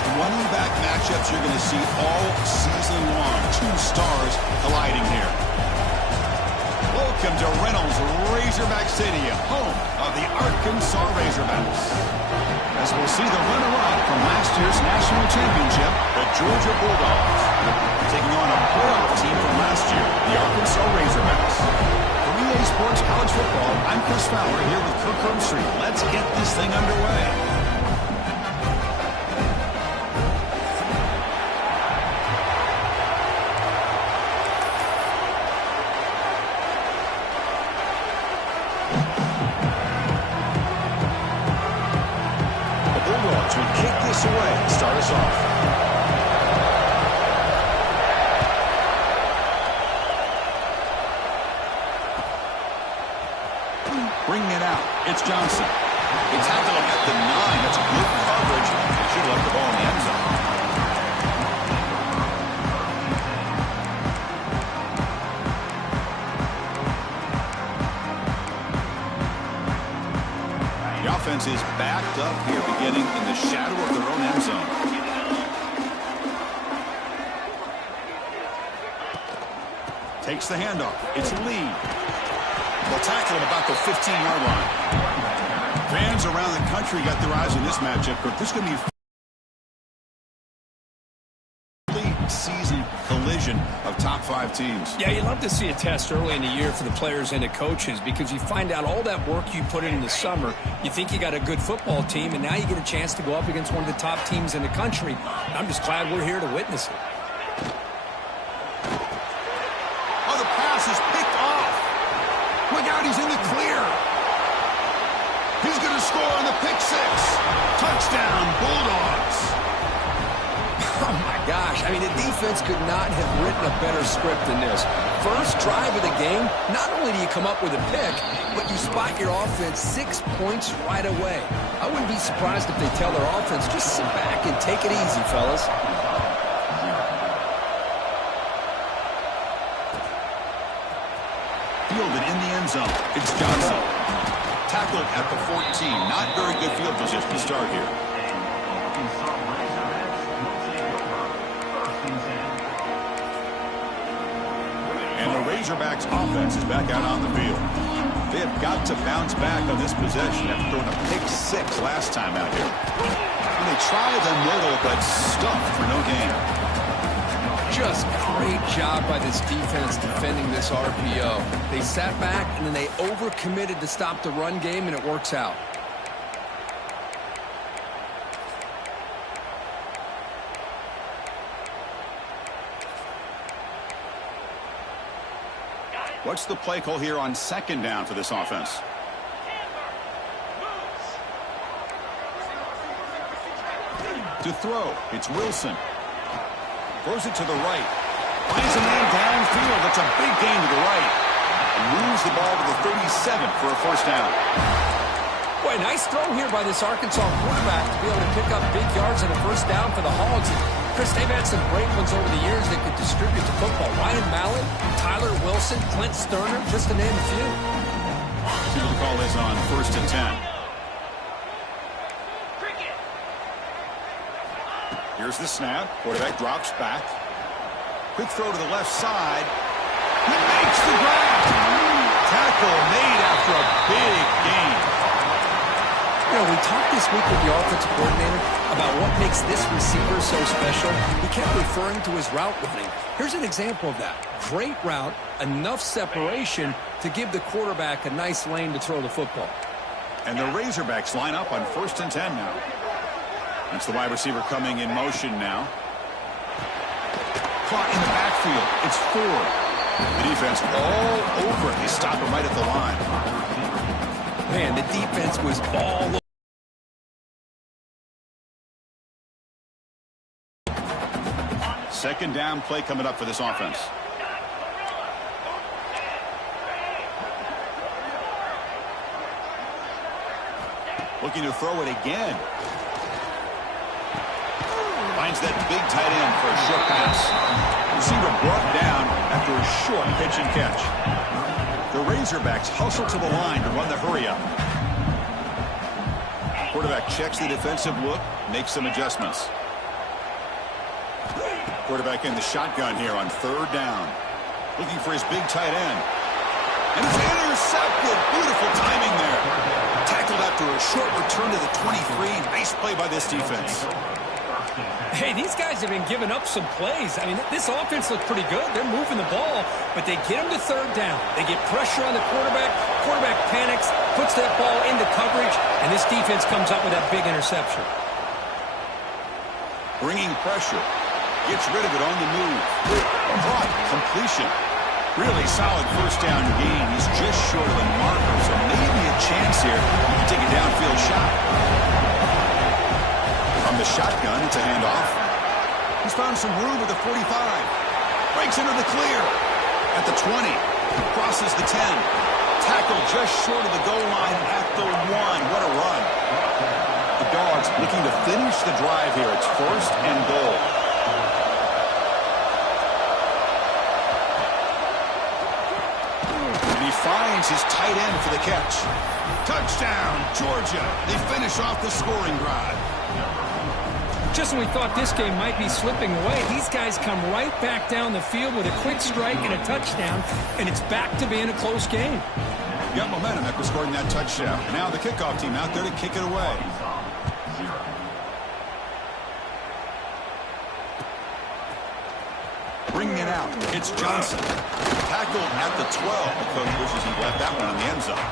best running back matchups you're going to see all season long. Two stars colliding here. Welcome to Reynolds Razorback Stadium, home of the Arkansas Razorbacks. As we'll see the runner-up from last year's national championship, the Georgia Bulldogs, taking on a playoff team from last year, the Arkansas Razorbacks. For EA Sports College Football, I'm Chris Fowler here with Kirk Herbstreit. Let's get this thing underway. Away, start us off. Bringing it out, it's Johnson. They tackle him at the 9. That's good coverage. They should have left the ball in the end zone. The offense is backed up here, beginning in the shadow of their own end zone. Takes the handoff. It's Lee. They'll tackle him about the 15-yard line. Fans around the country got their eyes on this matchup. This is going to be season collision of top 5 teams. Yeah, you love to see a test early in the year for the players and the coaches because you find out all that work you put in the summer. You think you got a good football team, and now you get a chance to go up against one of the top teams in the country. I'm just glad we're here to witness it. Oh, the pass is picked off. Look out, he's in the clear. He's going to score on the pick 6. Touchdown, Bulldogs. Oh, my gosh. I mean, the defense could not have written a better script than this. First drive of the game, not only do you come up with a pick, but you spot your offense 6 points right away. I wouldn't be surprised if they tell their offense, just sit back and take it easy, fellas. Fielded in the end zone. It's Johnson. Tackled at the 14. Not very good field position to start here. Razorbacks offense is back out on the field. They have got to bounce back on this possession after throwing a pick 6 last time out here. And they try the middle, but stuffed for no gain. Just great job by this defense defending this RPO. They sat back, and then they overcommitted to stop the run game, and it works out. What's the play call here on 2nd down for this offense? To throw, it's Wilson. Throws it to the right. Finds a man downfield. That's a big gain to the right. Moves the ball to the 37 for a first down. Boy, nice throw here by this Arkansas quarterback to be able to pick up big yards and a first down for the Hogs. Chris, they've had some great ones over the years that could distribute the football. Ryan Mallett, Tyler Wilson, Clint Sterner, just to name a few. See what the call is on 1st and 10. Here's the snap. Quarterback drops back. Quick throw to the left side. He makes the grab. Tackle made after a big gain. You know, we talked this week with the offensive coordinator about what makes this receiver so special. He kept referring to his route running. Here's an example of that. Great route, enough separation to give the quarterback a nice lane to throw the football. And the Razorbacks line up on 1st and 10 now. That's the wide receiver coming in motion now. Caught in the backfield. It's Ford. The defense all over it. They stop him right at the line. Man, the defense was all over. Second down play coming up for this offense. Looking to throw it again. Finds that big tight end for a short pass. Receiver brought down after a short pitch and catch. The Razorbacks hustle to the line to run the hurry up. Quarterback checks the defensive look, makes some adjustments. Quarterback in the shotgun here on 3rd down. Looking for his big tight end. And it's intercepted. Beautiful timing there. Tackled after a short return to the 23. Nice play by this defense. Hey, these guys have been giving up some plays. I mean, this offense looks pretty good. They're moving the ball, but they get him to 3rd down. They get pressure on the quarterback. Quarterback panics, puts that ball into coverage, and this defense comes up with that big interception. Bringing pressure. Gets rid of it on the move. Caught. Completion. Really solid 1st down gain. He's just short of the marker, so maybe a chance here to take a downfield shot. From the shotgun, it's a handoff. He's found some room with the 45. Breaks into the clear. At the 20. Crosses the 10. Tackled just short of the goal line at the 1. What a run. The Dogs looking to finish the drive here. It's 1st and goal. And he finds his tight end for the catch. Touchdown, Georgia. They finish off the scoring drive. Just when we thought this game might be slipping away, these guys come right back down the field with a quick strike and a touchdown, and it's back to being a close game. Got momentum after scoring that touchdown. Now the kickoff team out there to kick it away. Bringing it out, it's Johnson. Tackled at the 12. The coach wishes he left that one in the end zone.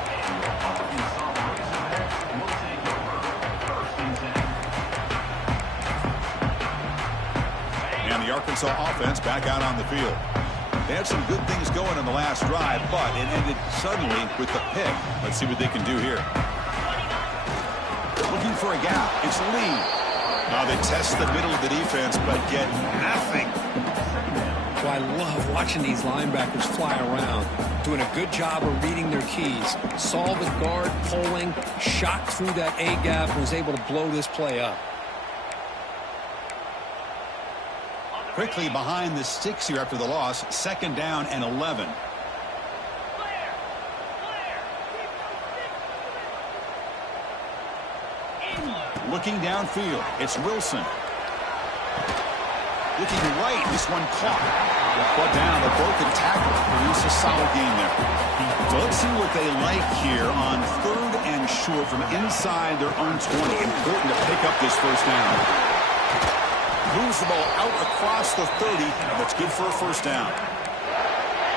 And the Arkansas offense back out on the field. They had some good things going in the last drive, but it ended suddenly with the pick. Let's see what they can do here. Looking for a gap. It's Lee. Now they test the middle of the defense, but get nothing. Well, I love watching these linebackers fly around, doing a good job of reading their keys. Saw the guard pulling, shot through that A-gap, and was able to blow this play up. Quickly behind the sticks here after the loss. 2nd down and 11. Looking downfield. It's Wilson. Looking right. This one caught. Brought down. A broken tackle. Produce a solid game there. So let's see what they like here on 3rd and short from inside their own 20. Important to pick up this 1st down. Moves the ball out across the 30. That's good for a 1st down.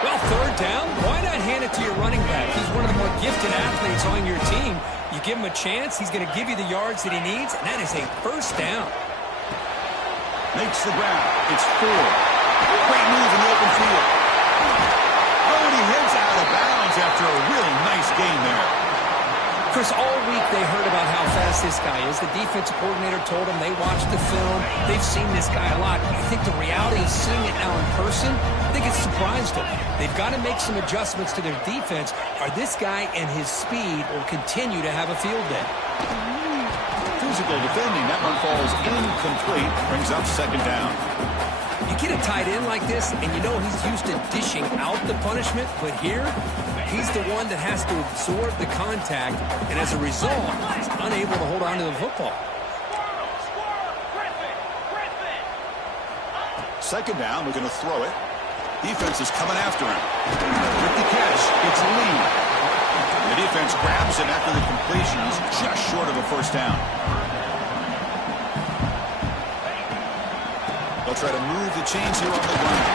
Well, 3rd down, why not hand it to your running back? He's one of the more gifted athletes on your team. You give him a chance, he's going to give you the yards that he needs, and that is a 1st down. Makes the ground. It's 4. Great move in the open field. Oh, and he heads out of bounds after a really nice gain there. Chris, all week they heard about how fast this guy is. The defensive coordinator told them they watched the film. They've seen this guy a lot. I think the reality of seeing it now in person, I think it's surprised them. They've got to make some adjustments to their defense, or this guy and his speed will continue to have a field day. Physical defending. That one falls incomplete. Brings up 2nd down. You get a tight end like this, and you know he's used to dishing out the punishment, but here, he's the one that has to absorb the contact, and as a result, he's unable to hold on to the football. 2nd down, we're going to throw it. Defense is coming after him. With the catch, it's Lee. The defense grabs him after the completion. He's just short of a 1st down. They'll try to move the chains here on the ground.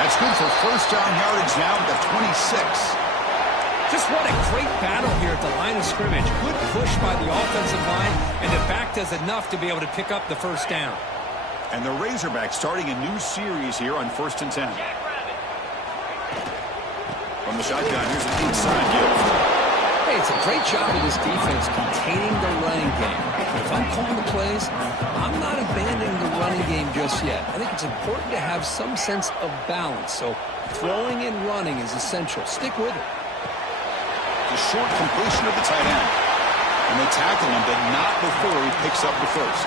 That's good for 1st down yardage now at the 26. Just what a great battle here at the line of scrimmage. Good push by the offensive line, and the back does enough to be able to pick up the 1st down. And the Razorbacks starting a new series here on 1st and 10. From the shotgun, here's an inside give. Hey, it's a great job of this defense containing the running game. If I'm calling the plays, I'm not abandoning the running game just yet. I think it's important to have some sense of balance. So throwing and running is essential. Stick with it. The short completion of the tight end. And they tackle him, but not before he picks up the 1st.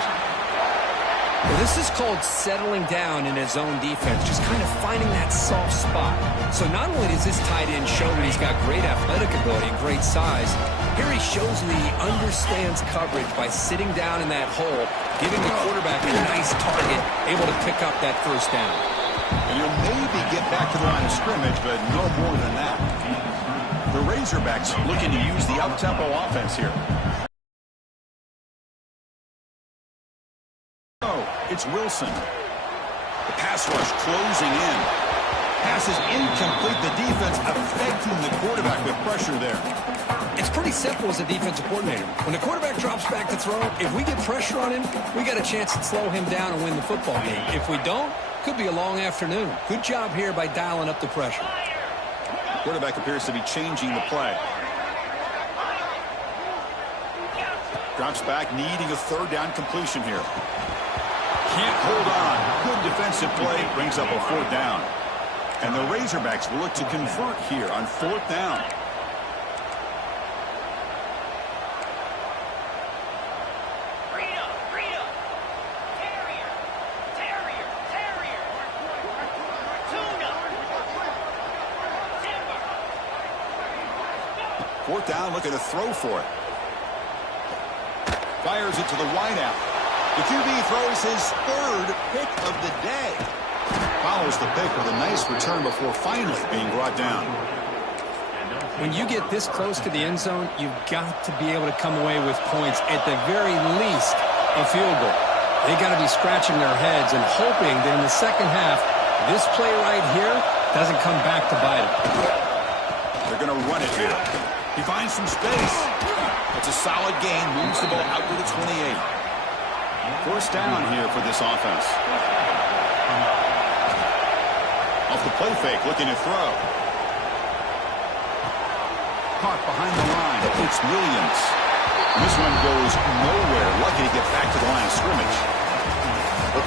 Well, this is called settling down in his own defense, just kind of finding that soft spot. So not only does this tight end show that he's got great athletic ability and great size, here he shows that he understands coverage by sitting down in that hole, giving the quarterback a nice target, able to pick up that first down. And he'll maybe get back to the line of scrimmage, but no more than that. The Razorbacks looking to use the up-tempo offense here. It's Wilson. The pass rush closing in. Pass is incomplete. The defense affecting the quarterback with pressure there. It's pretty simple as a defensive coordinator. When the quarterback drops back to throw, if we get pressure on him, we got a chance to slow him down and win the football game. If we don't, could be a long afternoon. Good job here by dialing up the pressure. Quarterback appears to be changing the play. Drops back, needing a third down completion here. Can't hold on. Good defensive play. Brings up a fourth down. And the Razorbacks will look to convert here on fourth down. Fourth down, looking to throw for it. Fires it to the wideout. The QB throws his third pick of the day. Follows the pick with a nice return before finally being brought down. When you get this close to the end zone, you've got to be able to come away with points, at the very least a field goal. They got to be scratching their heads and hoping that in the second half, this play right here doesn't come back to bite them. They're going to run it here. He finds some space. It's a solid gain. Moves the ball out to the 28. First down here for this offense. Off the play fake, looking to throw. Caught behind the line. It's Williams. This one goes nowhere. Lucky to get back to the line of scrimmage.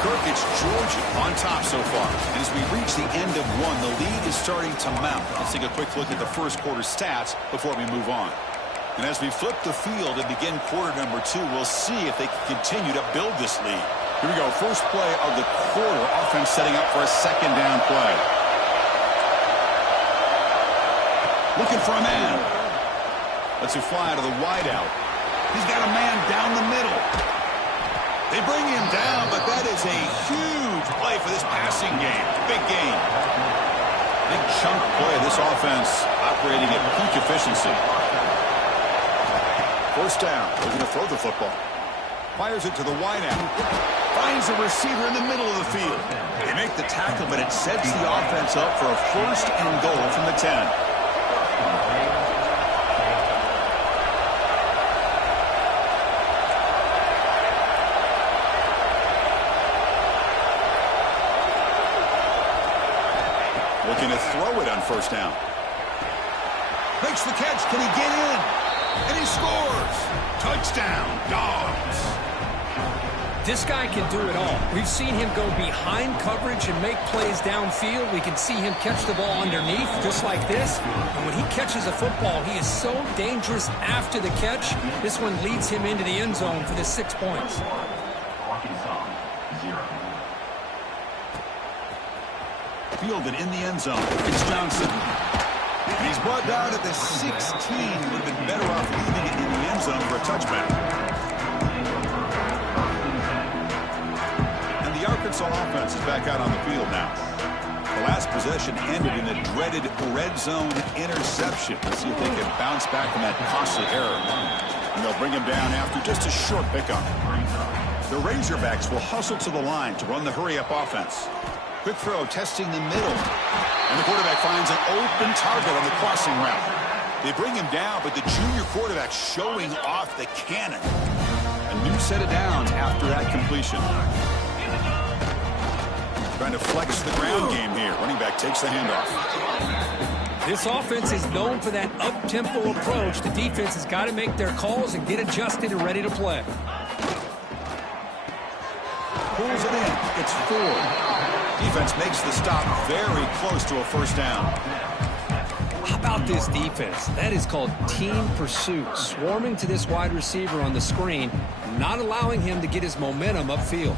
Kirk, it's Georgia on top so far. And as we reach the end of one, the lead is starting to mount. Let's take a quick look at the first quarter stats before we move on. And as we flip the field and begin quarter number 2, we'll see if they can continue to build this lead. Here we go. First play of the quarter. Offense setting up for a second down play. Looking for a man. Lets it fly to the wideout. He's got a man down the middle. They bring him down, but that is a huge play for this passing game. Big gain. Big chunk play. This offense operating at peak efficiency. First down. Looking to throw the football. Fires it to the wideout. Finds a receiver in the middle of the field. They make the tackle, but it sets the offense up for a first and goal from the 10. Looking to throw it on first down. Makes the catch. Can he get in? And he scores. Touchdown, Dogs. This guy can do it all. We've seen him go behind coverage and make plays downfield. We can see him catch the ball underneath, just like this. And when he catches a football, he is so dangerous after the catch. This one leads him into the end zone for the 6 points. Fielded in the end zone. It's Johnson. And he's brought down at the 16. Would have been better off leaving it in the end zone for a touchback. And the Arkansas offense is back out on the field now. The last possession ended in a dreaded red zone interception. Let's see if they can bounce back from that costly error. And they'll bring him down after just a short pickup. The Razorbacks will hustle to the line to run the hurry-up offense. Quick throw, testing the middle. And the quarterback finds an open target on the crossing route. They bring him down, but the junior quarterback showing off the cannon. A new set of downs after that completion. Trying to flex the ground game here. Running back takes the handoff. This offense is known for that up-tempo approach. The defense has got to make their calls and get adjusted and ready to play. Pulls it in. It's 4. Defense makes the stop very close to a first down. How about this defense? That is called team pursuit. Swarming to this wide receiver on the screen, not allowing him to get his momentum upfield.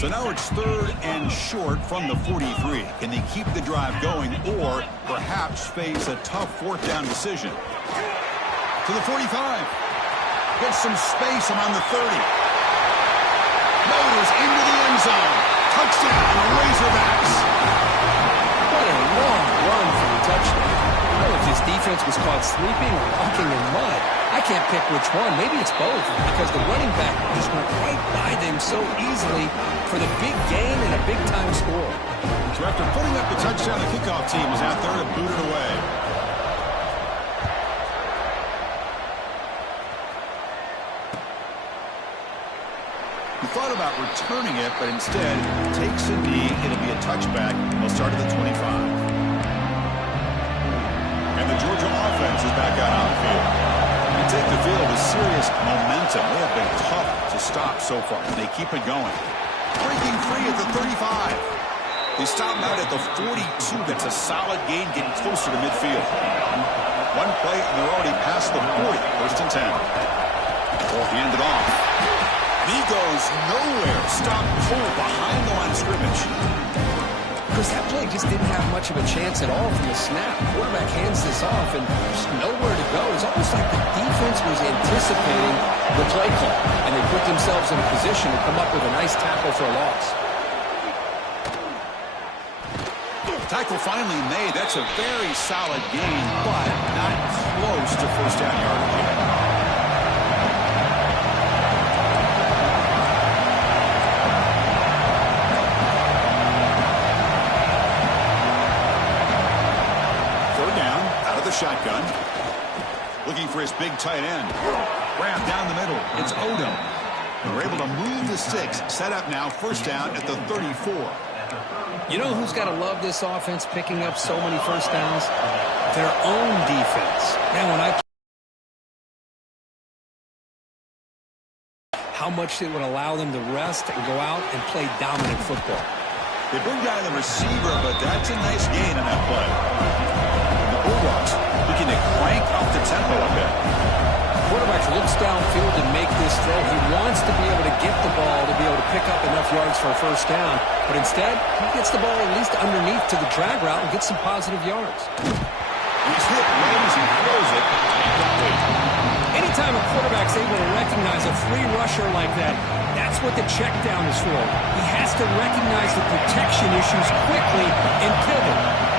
So now it's 3rd and short from the 43. Can they keep the drive going or perhaps face a tough 4th down decision? To the 45. Gets some space around the 30. Motors into the end zone. Touchdown, Razorbacks. What a long run for the touchdown. I don't know if this defense was caught sleeping or walking in mud. I can't pick which one. Maybe it's both because the running back just went right by them so easily for the big gain and a big-time score. So after putting up the touchdown, the kickoff team was out there to boot it away. He thought about returning it, but instead takes a knee. It'll be a touchback. They'll start at the 25. And the Georgia offense is back out on the field. They take the field with serious momentum. They have been tough to stop so far. They keep it going. Breaking free at the 35. They stop out at the 42. That's a solid gain, getting closer to midfield. One play, and they're already past the 40. 1st and 10. Ball handed off. He goes nowhere. Stop pull behind the line of scrimmage. Chris, that play just didn't have much of a chance at all from the snap. Quarterback hands this off and there's nowhere to go. It's almost like the defense was anticipating the play call, and they put themselves in a position to come up with a nice tackle for a loss. Tackle finally made. That's a very solid gain, but not close to 1st down yardage yet. Shotgun. Looking for his big tight end. Grab down the middle. It's Odom. And we're able to move the sticks. Set up now. 1st down at the 34. You know who's got to love this offense picking up so many 1st downs? Their own defense. Man, how much it would allow them to rest and go out and play dominant football. They bring down the receiver, but that's a nice gain on that play. Bulldogs looking to crank up the tempo a bit. Quarterback looks downfield to make this throw. He wants to be able to get the ball to be able to pick up enough yards for a 1st down. But instead, he gets the ball at least underneath to the drag route and gets some positive yards. He's hit right as he throws it. Anytime a quarterback's able to recognize a free rusher like that, that's what the check down is for. He has to recognize the protection issues quickly and pivot.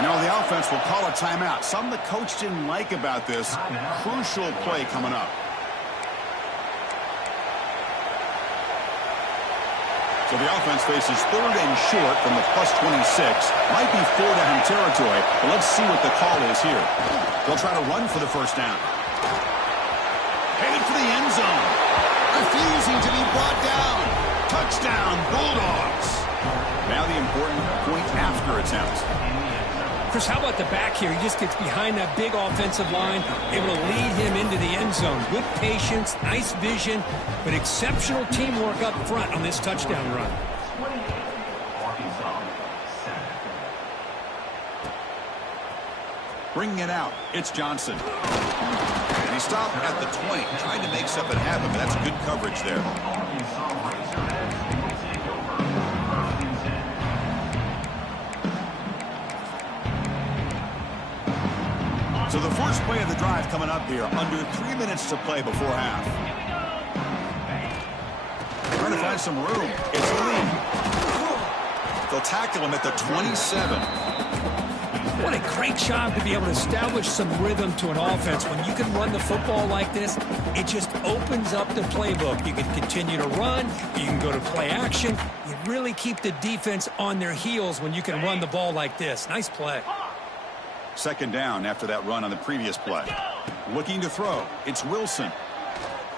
Now the offense will call a timeout. Something the coach didn't like about this. Crucial play coming up. So the offense faces 3rd and short from the +26. Might be 4-down territory, but let's see what the call is here. They'll try to run for the 1st down. Headed for the end zone. Refusing to be brought down. Touchdown, Bulldogs. Now the important point after attempt. Chris, how about the back here? He just gets behind that big offensive line, able to lead him into the end zone. Good patience, nice vision, but exceptional teamwork up front on this touchdown run. Bringing it out, it's Johnson. And he stopped at the 20, trying to make something happen, but that's good coverage there. So the first play of the drive coming up here. Under 3 minutes to play before half. Trying to find some room. It's Lee. They'll tackle him at the 27. What a great job to be able to establish some rhythm to an offense. When you can run the football like this, it just opens up the playbook. You can continue to run. You can go to play action. You really keep the defense on their heels when you can run the ball like this. Nice play. 2nd down after that run on the previous play. Looking to throw. It's Wilson.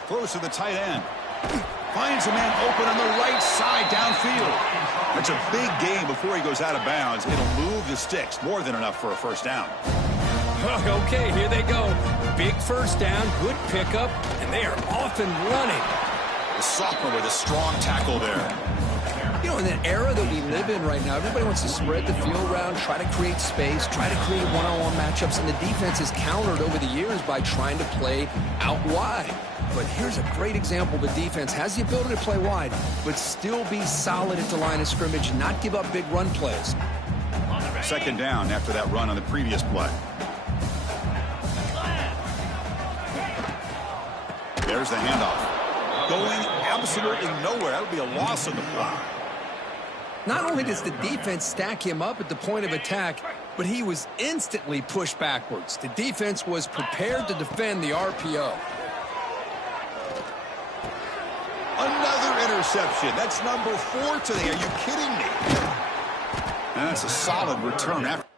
Throws to the tight end. Finds a man open on the right side downfield. That's a big gain before he goes out of bounds. It'll move the sticks. More than enough for a 1st down. Okay, here they go. Big 1st down, good pickup, and they are off and running. The sophomore with a strong tackle there. You know, in the era that we live in right now, everybody wants to spread the field around, try to create space, try to create one-on-one matchups, and the defense has countered over the years by trying to play out wide. But here's a great example. The defense has the ability to play wide, but still be solid at the line of scrimmage and not give up big run plays. Second down after that run on the previous play. There's the handoff. Going absolutely nowhere. That would be a loss of the play. Not only does the defense stack him up at the point of attack, but he was instantly pushed backwards. The defense was prepared to defend the RPO. Another interception. That's number 4 today. Are you kidding me? And that's a solid return after.